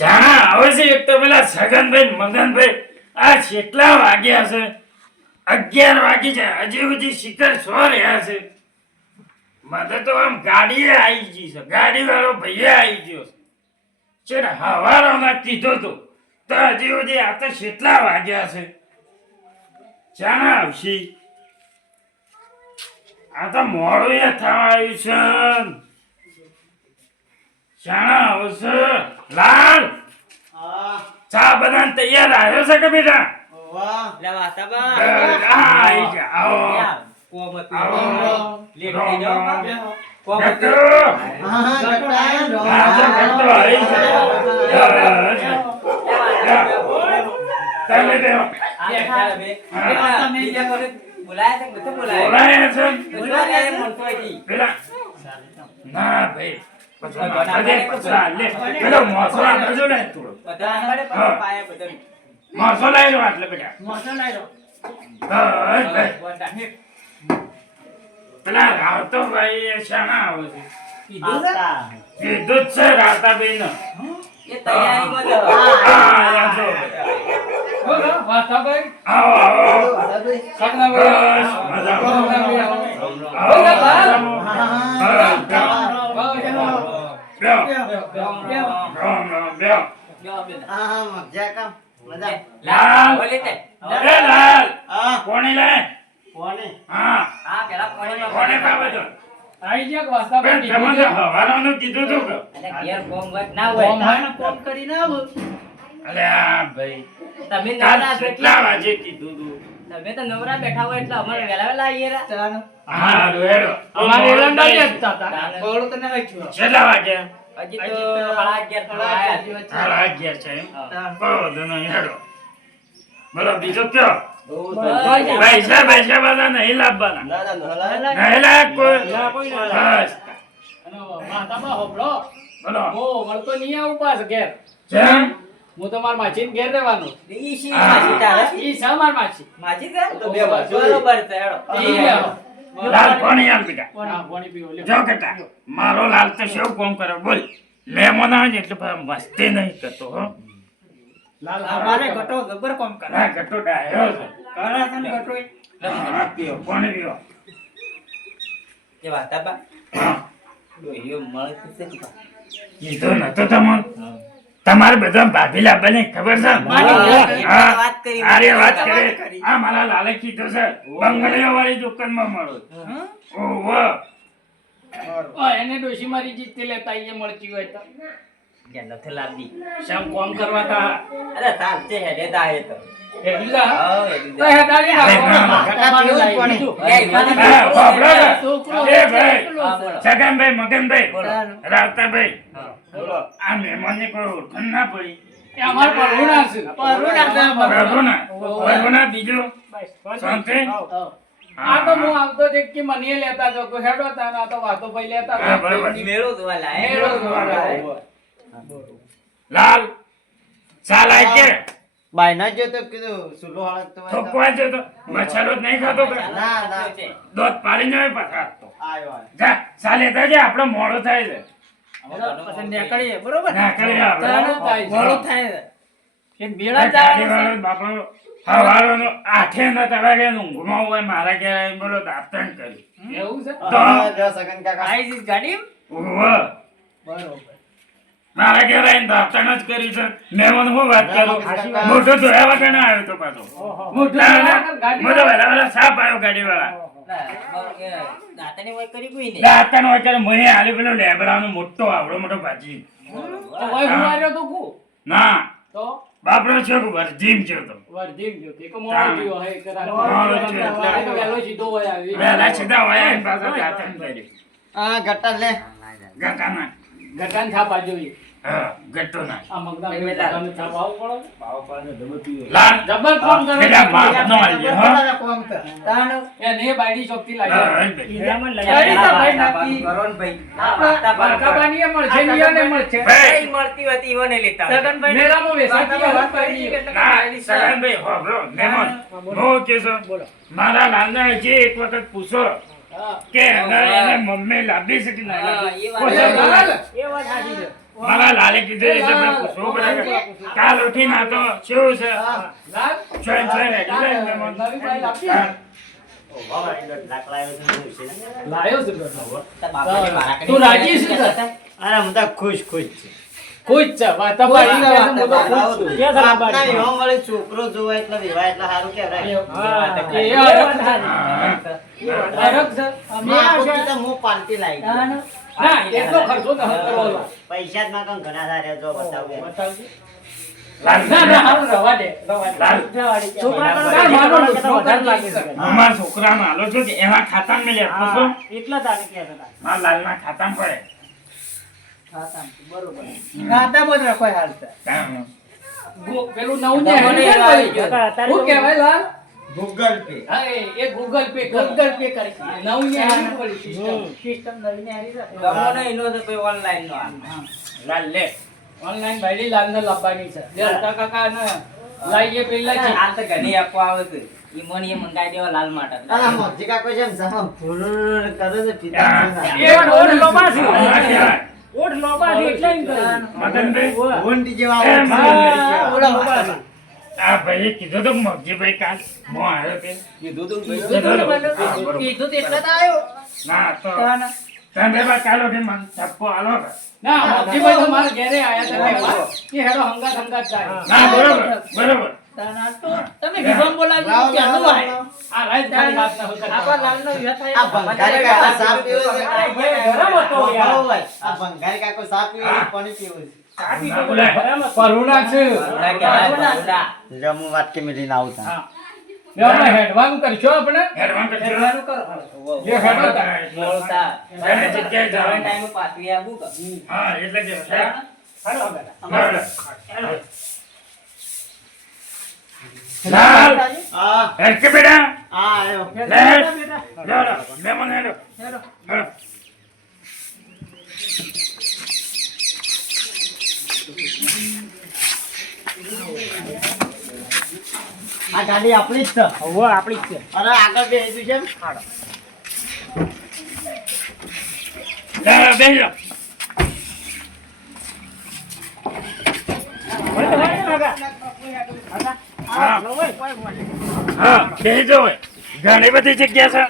જાણા આવે એક તો પેલા સગનભાઈ મગનભાઈ, આ કેટલા વાગ્યા છે? અગિયાર વાગી છે હજી સુધી શિખર સો રહ્યા છે. મને તો આમ ગાડીએ આવી ગઈ છે ગાડી વાળો ભાઈએ આવી ગયો છે. ને હવારોમાં કીધું તું, તો હજી સુધી આ તો કેટલા વાગ્યા છે? જાણા આવશી. આ તો મોડું થવા આવ્યું છે. જાણા આવશે. લાલ. ચા બનાવીને તૈયાર આવ્યો છે કે બેટા? લે વાસા આ, આઈ જા, આવો. કોમ. લેટ થઈ કોમ. હા, તમે દેવો. આ બોલાયા છે? બોલાયા. બોલાયા છે? ના ભાઈ. પેલો રાવતો ભાઈ એ આવે છે કીધું જ છે રાવતાભાઈ ને એ તૈયારીમાં જ. તમે કેટલા વાગે કીધું તું. તમે તો નવરા બેઠા હોય એટલે અમારે વેલા વેલા આવીએ રા. ચાલો. હા રેડો અમારે એરંડા જ હતા. તા. તાને. કેટલા વાગે? હજી તો સાડા અગિયાર આવ્યા. સાડા અગિયાર છે એમ? બોલો બરોબર હેડો. બોલો બીજો કયો. પૈસા પૈસા બધા નહીં લાવવાના નહીં લાગ કોઈ. બસ. માતામાં હોભળો. બોલો. હું વળતો નહીં આવું પાછો ઘેર. જેમ? હું તો માછી માછીને ઘેર રહેવાનું. ઈ શી માછી તારે? ઈ છે માર માછી. માછી છે? તો બે વાર બરોબર છે, હેડો. ઈ લેવો. લાલ પાણી આલ બેટા પાણી પીવો, લે જો કેટા મારો લાલ તો શેવ કોમ કરે બોલ લેમો મના ને એટલે મસ્તી નહીં કરતો હો લાલ અમારે ઘટો જબર કોમ કરે. હા ઘટો ડાયો કરા કરે છે ને ગટો પીઓ પાણી પીઓ એ વાતા બા. હા ડોહીઓ મળે છે. કીધું નતો તમને તમારે બધા ભાભી લાવવાની ખબર છે? મારી હા. એટલે વાત કરી. અરે વાત કરે. આ મારા લાલે કીધો છે બંગડીઓ વાળી દુકાનમાં મળો ઓહો. એને ડોશી મારી જીતથી લેતા એ મળતી હોય તો. જ્યાં નથી. શામ કોમ કરવા તા. અરે તો. જા. હાવ, હેડી તો હા, બોલો. રાવતાભાઈ. આ મહેમાનને કોઈ ઓળખાણ ના પડી એ અમાર પરુણા છે. પરુણા છે અમાર. પ્રભુના ઓહો. પ્રભુના બીજું શાંતિ? હા. આ તો હું આવતો જ કે મને લેતા જો હેડો તા ના તો વાતો ભાઈ લેતા હા, હતા. બરોબર. મેળો જોવા લાય. મેળો જોવા લાય. લાલ ચાલ આય કે બાયના જો તો કીધું સુલો હાલત તો તો કોઈ જો તો મચ્છરો જ નહીં ખાતો ના, ના. દોત પાડીને હોય પાછા આયો આયો. જા ચાલે તો જે આપણો મોડો થાય છે બરોબર? થાય ગાડી બાપડો આઠે ન તળાગે ઊંઘમાં હોય મારા ઘેર બોલો દાંતણ કરી. એવું છે? હા, સગન કાકા. આઈ જઈશ ગાડીમાં? ઓહો બરોબર. મારા ઘેર આવીને દાંતણ જ કરી છે. મહેમાન હું વાત કરું? મોટો ધોયા વગર ના આવ્યો તો પાછો. ગાડી મોટો સાપ આવ્યો ગાડી વાળા ના, દાંતણી હોય કરી કોઈ હોય પેલો લેબડાનો મોટો આવડો મોટો ભાજી. તો કુ ના. તો? બાપડો છે કે વર્ધીમ છે તો. જો કો જીવો હે કરા સીધો હોય આવી. સીધા હોય પાછો ગટ્ટા લે. ગટાના ગટાન છાપા જોઈએ ગટ્ટો ના આ જબર ફોન કરો? નો હા. કોમ તો. એ ને બાયડી તો ભાઈ. નાખી. ભાઈ. ભાઈ. મળતી લેતા વાત કરી ના મારા લાલને જે એક વખત પૂછો કે એને મમ્મી લાવી છે કે ના એ વાત પૂછો તો. લાલ. એ વાત સાચી છે. મારા લાલે કીધું એટલે મેં પૂછવું પડે. કે કાલ ઉઠીને આ તો શું છે? જોઈન જોઈન તું રાજી છે અરે હું તો ખુશ ખુશ છું. ખુશ છોકરો જોવા એટલે વિવાહ એટલે સારું છે. હા. પાલટી લાવી. ના, એટલો ખર્ચો ન કરવાનો. પૈસા જ માં કંઈ ઘણા સારા જો બતાવું બતાવજે. લાલ ના, ના. લાલ છોકરા ના, મારો લુગડો વધારે લાગે છે. અમારા છોકરામાં હાલો છો કે એના ખાતામાં મેં લેતો છું મારા લાલના ખાતામાં પડે તાણ. ગુ- પેલું નવું જે તમને હેન્ડસેટ આવી મળી ગયું. ગયું. શું કહેવાય લાલ? Google Pay. હા, એ ગૂગલ પે ગૂગલ પે કરી. નવું ને હારી પડી સિસ્ટમ. ગમો નહીં, એનો તો કોઈ ઓનલાઈન નો. લાલ લે. ઓનલાઈન ભાઈડી લાલને લાવવાની છે. જે હતા કાકાને લાઈએ પેલા છે હાલ તો ઘણી આપવા આવે છે. ઈ મને મંગાઈ દેવા લાલ માટે. અલા મોજી કાકો ને કરે છે પિતા એ. મદનભાઈ જેવા. આ ભાઈએ કીધું તો મગજીભાઈ કાલ મો આવ્યો તે કીધું તું કીધું તું ને હા, મને. બરોબર. કીધું તો એટલે તો આવ્યો. ના તો તમે બા કાલ ઉઠીને મને ચપ્પો આલો ના મોતીભાઈ તો મારા ઘરે આયા હતા કે હેડો હંગાત હંગાત જાય. ના બરોબર બરોબર તમે વિભામ બોલાવી લાવો, ક્યાંનું લાવો, આય? લાવો. આ રાત ખાલી વાત ના હોય. આ ભંગારી કાકો સાપ પીવો છે. આ ભાઈ ગરમ હતો યાર. બહુ ભાઈ. આ ભંગારી કાકો સાપ પીવો પાણી પીવો છે. ના બોલાય. પરુણા છે. ભૂંડા કહેવાય, ભૂંડા. જો હું વાટકી મેલીને આવું તાં. હા. હવે આપણે હેડવાનું કરશો આપણે હેડવાન કરજો. જે હેડો તા. મોળતા. એને જગ્યાએ હવે જવાનું. ટાઈમે પાછું આવવું કે? હા એટલે કે હેડ. હેડો હંગાત. બરોબર. લાલ આ હેડ કે બેટા આ આયો. લે હેડ. હેડો. મહેમાન હેડો. હેડો. આ ગાડી આપણી જ છે. હવે આપણી જ છે. અરે આગળ બેસી છે લે બેસી જાઓ. હા. હા બેસી જાઓ ઘણી બધી જગ્યા છે.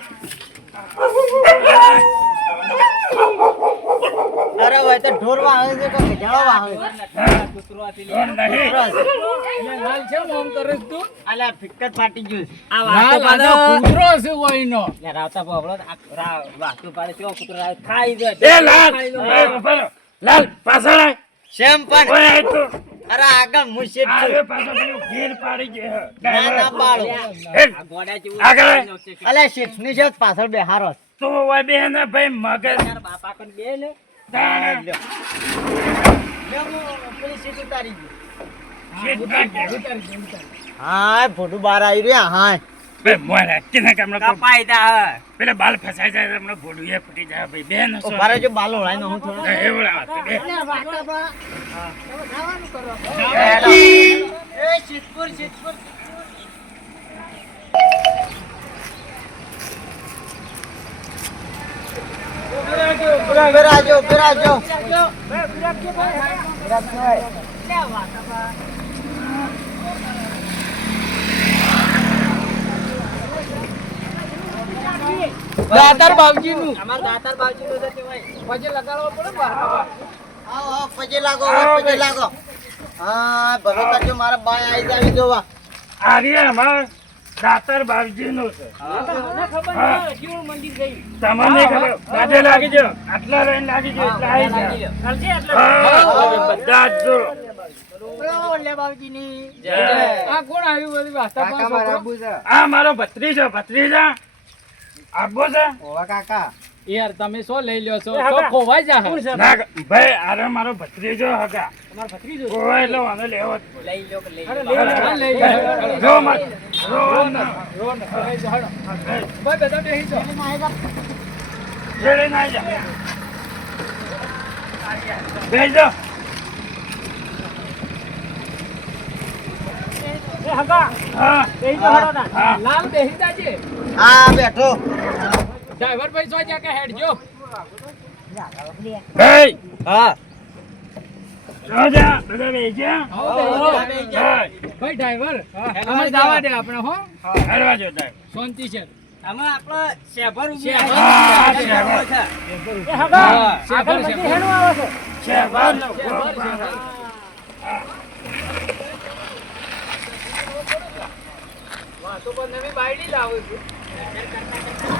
અરે ભાઈ તો ઢોર વાહે છે કે ગધેડો વાહે છે? હા. કૂતરો હતી લે. કોણ નહીં? એટલે લાલ છે હું આમ કરે છે તું? અલ્યા ફિક્કત ફાટી ગયું આ વાતો આ તો પાડો. કૂતરો છે ઓયનો. લે, રાવતા બાબડો, આ વાતો પાડે, કેવો કૂતરો ખાઈ જાય. એ લાલ બરો, બરો. લાલ પાછળ શેમ પણ ઓય આય અરે આગળ હું શેઠ છું. આવે પાછો પેલું ઘેર પાડી ગયો. ના ના પાડો આ ગોડા જેવું આગળ. ખાઈ જાય. અલ્યા શેઠની પાછળ બેહારો છે. તું ઓય બે ને ભાઈ મગજ બાપા કન બે લે. હું ના ફોટો બહાર આવી રહ્યા હા બે મોય રાખી નાખ હમણાં કપાઈ જા, પેલા બાલ ફસાઈ જાય તો હમણાં ભોડું એ ફૂટી જાય ભાઈ બેન ને મારે જો બાલ ઓળાઈને હું થોડો એવું વાત બે. એ સિદ્ધપુર સિદ્ધપુર ઊભા રહેજો, ઊભા રહેજો. દાતાર. અમાર દાતાર છે લગાડવા પડે ને બહાર. આવો, આવો, પગે લાગો પછી લાગો હા ભલો કરજો મારા બાય આવી જાવી જોવા આર્ય અમાર દાતર બાવજીનું છે. હા. તમને ખબર? કાજે લાગી જો આટલા રહીને લાગી જો એટલે આવી જા. બધા જ જો. આ મારો ભત્રીજો ભત્રીજા. આબો છે? યાર તમે શું લઈ લ્યો છો? તો ખોવાઈ જા ના ભાઈ અરે મારો ભત્રીજો હગા. કોઈ એટલે વાંધો લેવો લઈ લો લઈ લો. હા, લઈ જાઓ. જો મત રો ના રો ને, ભાઈ જાડો ભાઈ. બધા બેહી જો જેડે ના જા. બેહી જો. હા. હા. લાલ બેસી જાજે. હા બેઠો. ડ્રાઈવર ભાઈ શું કે હેડ જો. ભાઈ! હા. રાજા બધા બેસી ભાઈ ડ્રાઈવર અમે જવા દે આપણે હો. હરવા જો સાહેબ. શાંતિ છે. આમાં આપણો શેભર ઊભી હા. શેભર. શેભર, વાતો પર નવી બાયડી લાવું છું. જ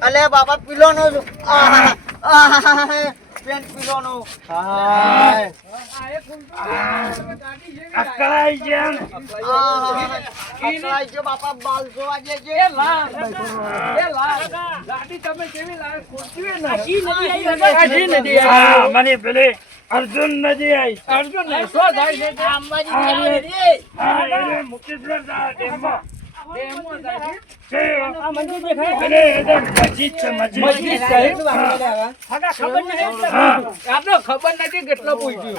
અલે બાપા પીલો નો અકળાઈ અકળાઈ બાપા બાલ જોવા જે. છે એ એ તમે કેવી ને નથી હા, મને પેલી અર્જુન નજી આવી. અર્જુન શું થાય છે? મુકેશ્વર જા ડેમમાં. આટલો ખબર નથી કેટલો પૂછ્યું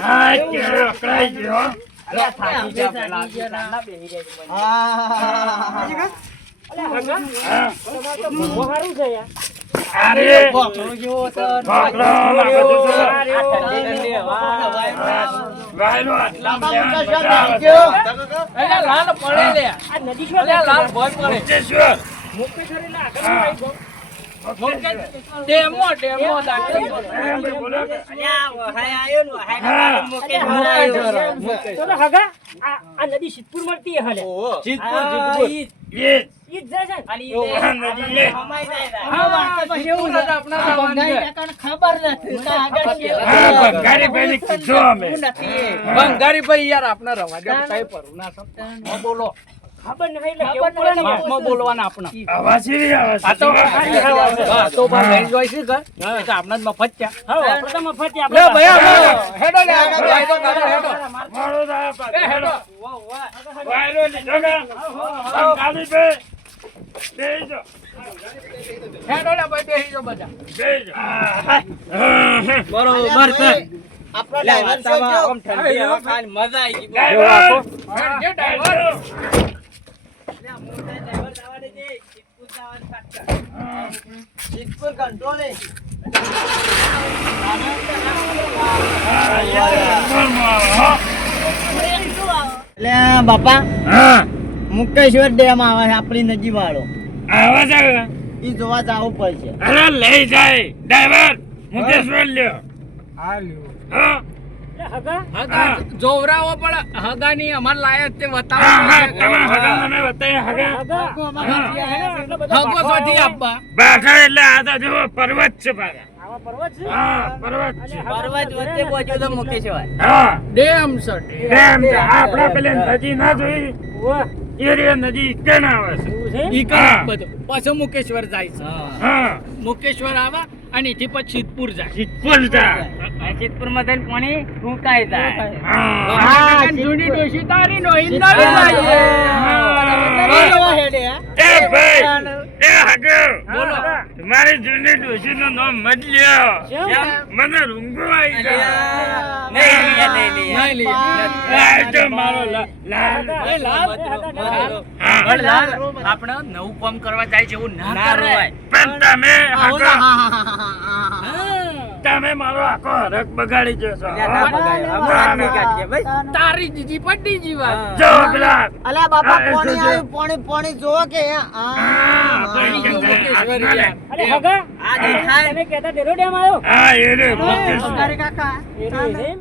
ના મુકેશ્વર બતાવે ડેમો ડેમો. ચલો હગા આ આ નદી સિદ્ધપુર મળતી હલે. તા. કીધું અમે. બંગારી ભાઈ યાર આપના રવા બોલો. બરોબર મજા આવી ગઈ. બાપા હા, મુકેશ્વર ડેમ આવે છે આપણી નજીક વાળો આવા છે? ઈ જોવા જવું પડશે. અરે લઈ જાય. ડ્રાઈવર મુકેશ્વર લ્યો. હા લ્યો. હગા જોવરાવો પણ હગાની અમાર લાયક તે બતાવો હગા. હગા? હગા હગો સોથી આપવા. એટલે આ તો જો પર્વત છે બાઘા પર્વત છે? પર્વત છે. પર્વત વચ્ચે પહોંચ્યો તો મુકેશ્વર. હા. ડેમ છે ડેમ. આપણા પેલી નદી ના જોઈ. એરિયા નદી કેમ આવે છે? બધું. પાછો મુકેશ્વર જાય છે. મુકેશ્વર આવે અને એથી પછી સિદ્ધપુર જાય. સિદ્ધપુર જા સિદ્ધપુરમાં થઈને પાણી ફૂંકાય જાય. જૂની ડોશી તારી નો ઇન્દારી હા. એ ભાઈ એ હગો બોલો. તમારી જૂની ડોશી નું નામ મત લ્યો મને રૂંગો આવી મારો આપણે નવું કામ કરવા જાય છે એવું ના ના કરાય. રોવાય. પણ તમે તમે મારો આખો હરક બગાડી જશો. તારી જીજી પડી જીવા જો પેલા અલ્યા બાપા પાણી આવ્યું પાણી પાણી જો કે. અરે હગા. આ તમે કહેતા ડેરો ડેમ આવ્યો? હા એ રે કાકા ડેમ.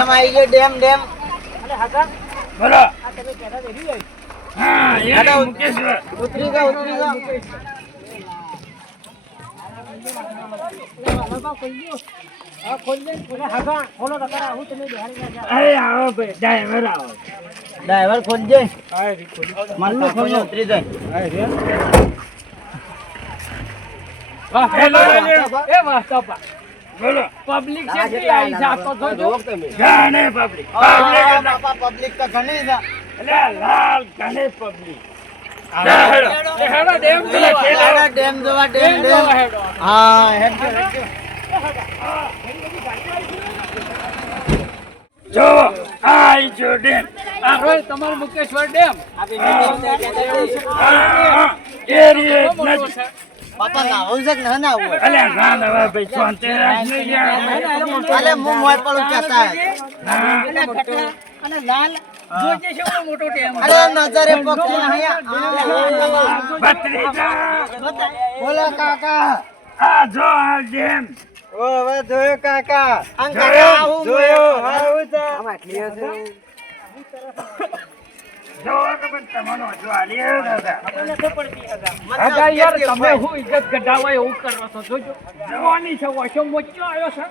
આવી ગયો ડેમ ડેમ. અરે હગા. બોલો. આ તમે કહેતા ડેરી આવી. હા એ રે ઉતરી ગયા ઉતરી ગયા હા ખોલ દે અરે હગા ખોલો તો ખરા હું તમે બિહારી ના જાઓ અરે આવો ભાઈ ડ્રાઈવર ખોલજે મારે કાકોને ઉતરી જાય પબ્લિક પબ્લિક તો ઘણી લાલ ઘણે પબ્લિક તમારો મુકેશ્વર ડેમ. બાપા નાવું છે કે ના નાવું અલે ના નવા ભાઈ શાંતિ રાખજો યાર. અલે હું મોય પડું કહેતા હે. અને લાલ જોજે છે મોટો ડેમ અરે નજરે પક્ષી અહીંયા. ભત્રીજા બોલો કાકા. આ જો આ ડેમ ઓ હવે જોયો કાકા. આમ કાકા આવું જોયો. આવું છે. દાદા. અગા યાર તમે હું ઇજ્જત ગઢાવા એવું કરો છો? જોજો. જવાની છે વોશો મોચો આવ્યો છે?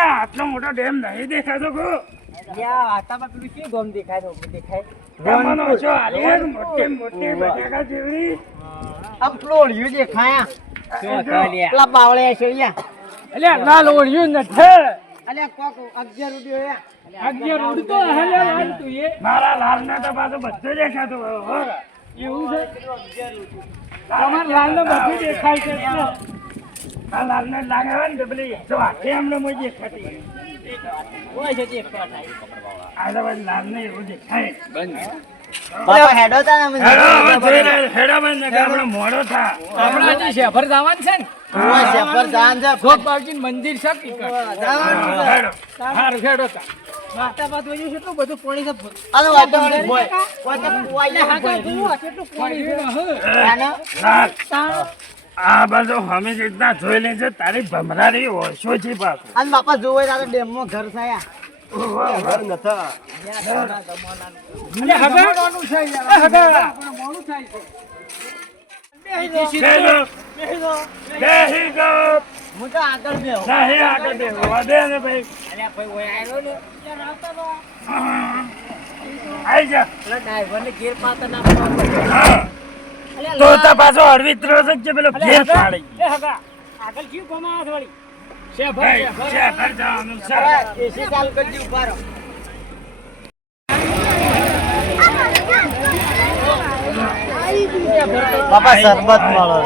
આટલો મોટો ડેમ આ નહીં દેખાતો આવ્યો ને મોટી આમ પ્લોળિયું દેખાયા પેલા છે એટલે લાલ ઓળ્યું નથી અલ્યા કોક અગિયાર રૂપિયો અગિયાર ઉડતો હે લાલ તું એ. મારા લાલ ને તો પાછું બધું દેખાતો એવું છે? તમાર લાલ ને બધું દેખાય છે આ લાલ ને લાગે હોય ને પેલી જો આખી એમને મોય દેખાતી આ તો પછી લાલ ને એવું દેખાય. બાપા હેડો તા ને અમે હેડો જોઈ લે, હેડો બંધ ને કે આપણે મોડો થા. આપણે હજી શેફર જવાનું છે ને? ઓય શેફર જાન છે. ગોપ બાવજી મંદિર છે કી કર. જવાનું છે. હેડો. હારું હેડો તા. કુવાઈ પાણી હે. આ બધું અમે રીતના જોઈ લેજે તારી ભમરારી ઓછો છે પાછું અને બાપા જોવે તારે ડેમમાં ઘર થયા અલે હગાવાનું છે યાર. એ હગા. આપણે મોડું થાય છે. બેહી ગો. બેહી ગો. હું તો આગળ બેહું. નહીં આગળ બેહો. વધે ને ભાઈ આઈ જા હા. તો તો પાછો અરવિંદ્ર છે પેલો પાડી આગળ જીવ ગમાવા વળી. બાપા શરબત મળો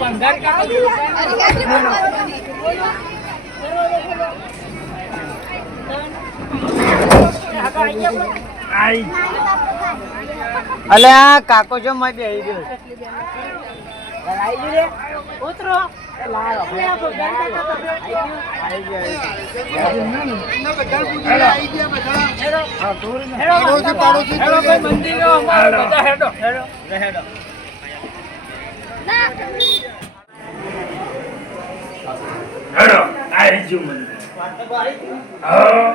બંગાળ કાઢો. આઈ અલે આ કાકો જો મય બેહી ગયો હેડો ભાઈ મંદિરે અમારે બધા હેડો. હેડો આઈ જો મંદિર. હા.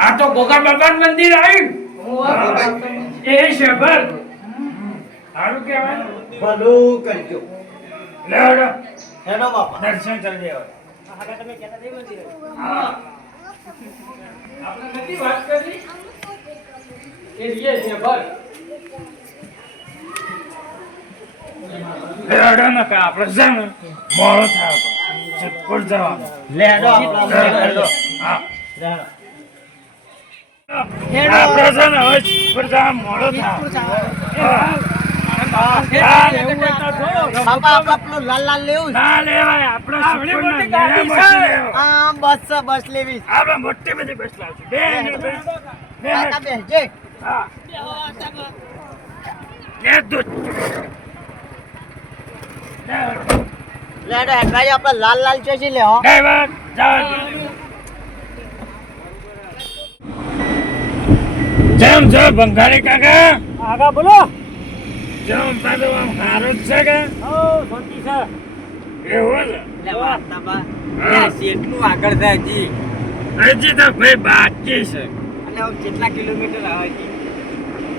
આ તો ગોગા બાબા મંદિર આવ્યું એ શેફર સારું કહેવાય ભલું કરજો લે હેડો. હેડો બાપા. દર્શન કરી દેવા આપણે નથી વાત કરી. એ રીએ શેફર હેડો ને કે આપણે છે મોડો થાય જવાનું. લેડો આપણા હા. આપણે છે ને હવે જવા મોડો પેલું લાલ લાલ લેવું છે? જેમ છો ભંગારી કાકા? આગા બોલો. જેમ પાછું આમ સારું જ છે કે? ઓ શાંતિ છે. એવું છે લે વાત ના બા. અલ્યા, શેઠનું આગળ થાય જી હજી તો ભાઈ બાકી છે. અને હું કેટલા કિલોમીટર આવે છે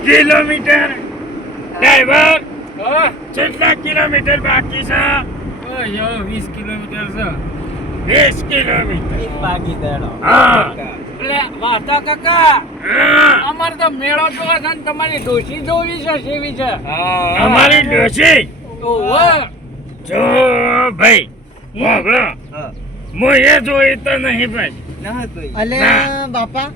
કિલોમીટર? ડ્રાઈવર? કેટલા કિલોમીટર બાકી છે? વીસ કિલોમીટર છે. વીસ કિલોમીટર. બાકી દેડો હા. એટલે વાતા કાકા અમારે તો મેળો જોવા છે ને તમારી ડોશી જોવી છે સેવી છે? અમારી ડોશી? જો ભાઈ મોગળો હા. હું એ જોઈ તો નહીં ભાઈ. અલે બાપા.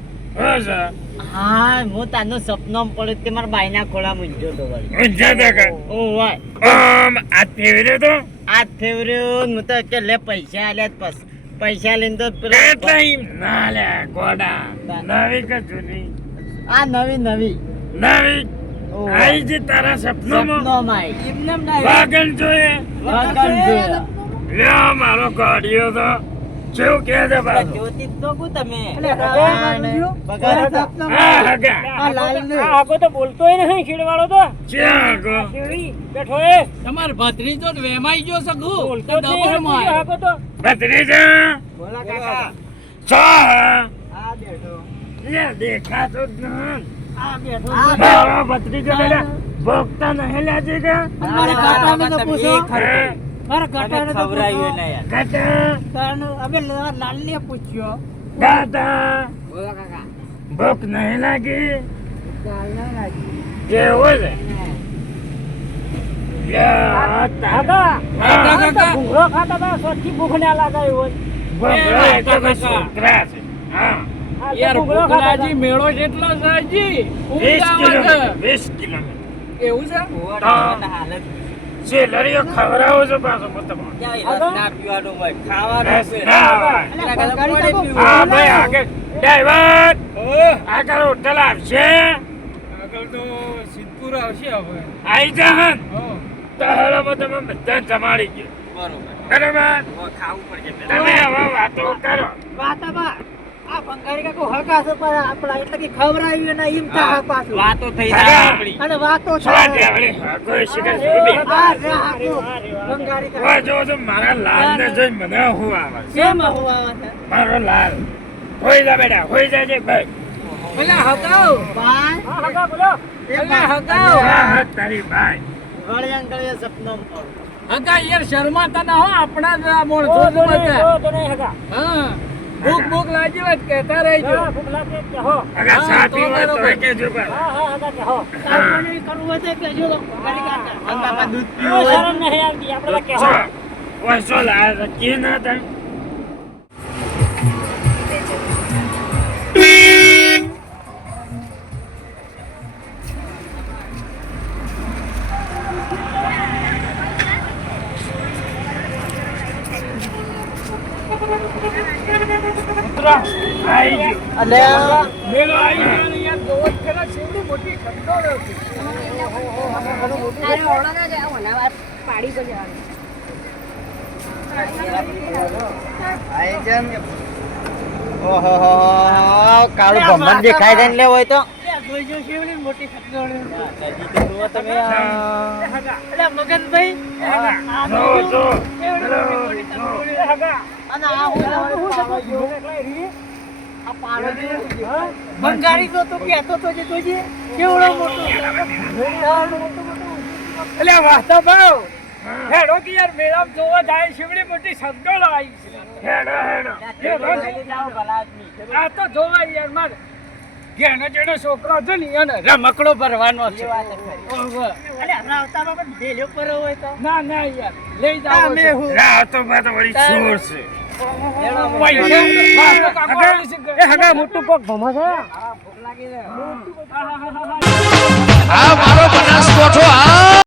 હા હું તાનો સપનો પડ્યો તે મારા બાઈના ખોળા મૂંઝ્યો તો વળી ઊંઝા ઓ વાય આમ આ થેવર્યો તો? આ ફેવર્યો હું તો કે લે પૈસા આલ્યા જ પસ લઈને તો ના લે ગોડા. નવી કે જૂની? આ નવી નવી. નવી. આઈ જે તારા સપનોમાં? સપનોમાં. એમને એમ જોઈએ? લ્યો મારો ગાડીઓ તો. કેવું કે છે જ્યોતિષ તો કહું તમે. ને. આગો તો બોલતોય નહીં ખીડવાળો તો. ક્યાં ગો શેરડી બેઠો એ. તમાર ભત્રીજો તો વેમાઈ ગયો સગુ બોલતો તો જ આગો તો બોલા કાકા. છો આ બેઠો. લે દેખાતો જ આ બેઠો. ભોગતા નહીં લાજે કે? અમારે પૂછો? મારા તમે તો ખવડાવ્યું ને યાર. કાકા. તારનું અમે લાલને પૂછ્યો. દાદા. બોલા કાકા. ભૂખ નહીં લાગી? કેવું છે? ખાતા હતા ભૂખ ના હોય. એ તો છોકરા છે. હા. યાર મેળો છે હજી. કિલોમીટર કિલોમીટર એવું છે? છો પાછો ના પીવાનું ખાવાનું છે. હા ભાઈ આગળ ડ્રાઈવર. આગળ હોટલ આવશે. આગળ તો સિદ્ધપુર આવશે હવે. આઈ જહન. તો હળોમાં તમે બધા જમાડી ગયો બરોબર. બરોબર? ખાવું પડશે. તમે હવે વાતો કરો. વાતામાં આ ભંગારી કાકો હકા છે પણ આપણા એટલે કે એમ પાછું. વાતો થઈ જાય આપણી. અને વાતો છોડા કોઈ શિકાર સુધી આ રે હાકો. ભંગારી કાકો. હવે જો તો મારા લાલને જોઈ મને હું આવે કેમ આવું આવે મારો લાલ. હોઈ જા બેટા હોઈ જાજે ભાઈ. હા, હકા બોલો. પેલા હગાવ હા, હા, તારી ભાઈ. ગળ્યા ને ગળ્યા સપનોમાં યાર શર્મા તને હો આપણા જ હકા. હા. ભૂખ ભૂખ લાગી વાત કહેતા રહેજો. હા, ભૂખ લાગે તો કહો. અગર હા, સાથી હોય તો કહેજો ભાઈ હા, હા, હકા કહો. કાલપણી કરવું હોય તો કહેજો. તો. ભંગારી કાકા. અને દૂધ પીવું શરમ નહીં આવતી, આપણે તો છો ઓય છો લાલ કી ના થાય ઓહો કાળું ભમર દેખાય છે ને લે હોય તો મોટી મગનભાઈ. અને આ હું ભંગારી તો તું કહેતો તો જે જોજે કેવડો મોટો હા, મોટો મોટો. એટલે વાસ્તા ભાવ. હેડો કે યાર મેળામાં જોવા જાય શેવડી મોટી સંડોળો આવી છે. હેડો હેડો. ટેબલ લઈ જાઓ ભલા આદમી. આ તો જોવા યાર મારે. ઘેનો જેનો છોકરો હતો ને એને રમકડો ભરવાનો છે. ના ના યાર લઈ જાવ વળી સોર છે. મોટું પગ ભમો છે. હા, ભૂખ લાગી છે. હા,